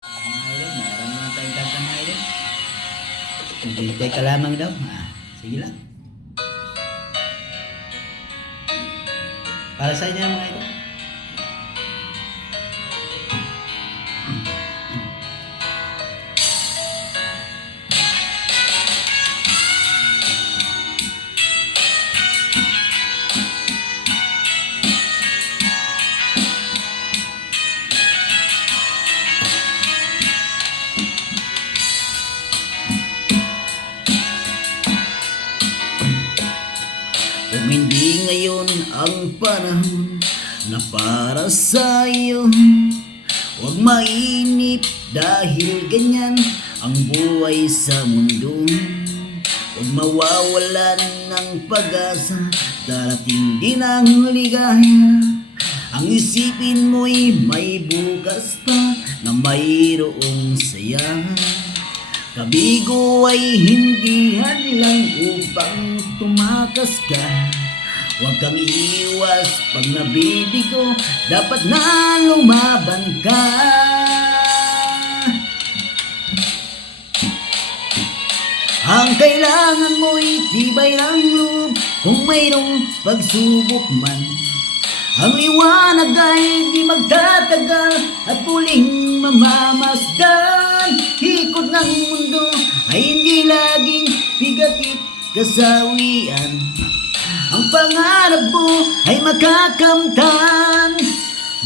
Mga idol, meron naman tayong kanta mga idol. Hintay ka lamang daw. Sige lang. Para sa inyo mga idol. Kung hindi ngayon ang panahon na para sa iyo, huwag mainip dahil ganyan ang buhay sa mundo. Huwag mawawalan ng pag-asa, darating din ang ligaya. Ang isipin mo'y may bukas pa na mayroong saya. Kabigo ay hindi hadlang upang tumakas ka. Huwag kang iiwas pag nabibigo, dapat na lumaban ka. Ang kailangan mo'y tibay ng loob kung mayroong pagsubok man. Ang liwanag ay di magtatagal at muling mamamasdan. Ikot ng mundo ay hindi laging bigatit kasawian. Ang pangarap mo ay makakamtan,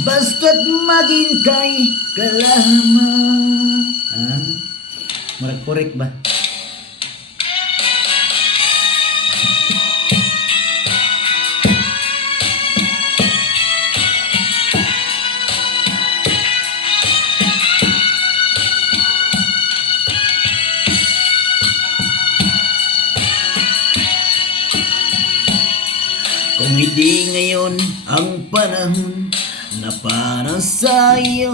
basta't maghintay ka lamang. Murag correct ba? Kung hindi ngayon ang panahon na para sa iyo,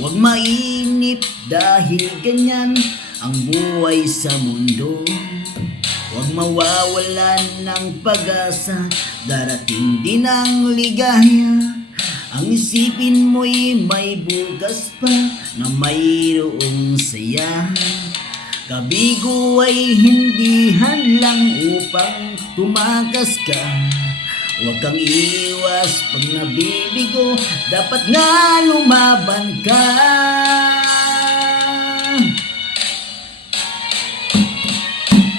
huwag mainip dahil ganyan ang buhay sa mundo. Huwag mawawalan ng pag-asa, darating din ang ligaya. Ang isipin mo'y may bukas pa na mayroong saya. Kabigo ay hindi hadlang upang tumakas ka. Huwag kang iwas pag nabibigo, dapat nga lumaban ka.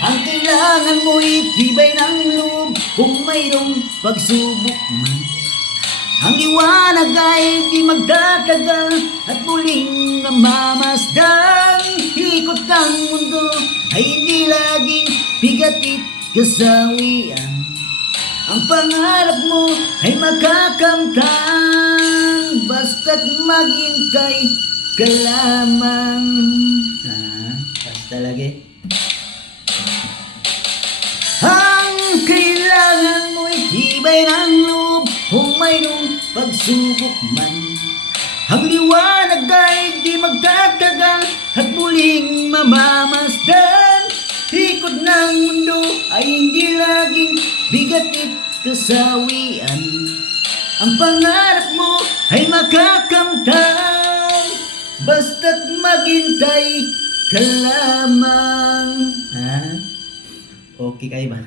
Ang kailangan mo'y tibay ng loob kung mayroong pagsubok man. Ang liwanag ay di magtatagal at muling namamasdan. Ikot ng mundo ay hindi laging bigatit kasawian. Ang pangarap mo ay makakamtan, basta't maghintay ka lamang. Basta lagi. Ang kailangan mo'y tibay ng loob kung mayroong pagsubok man. Ang liwanag ay di magtatagal at muling mamamasdan. Ikot ng mundo ay hindi laging bigatit kasawian. Ang pangarap mo ay makakamtan, basta't maghintay ka lamang. Okay kayo ba?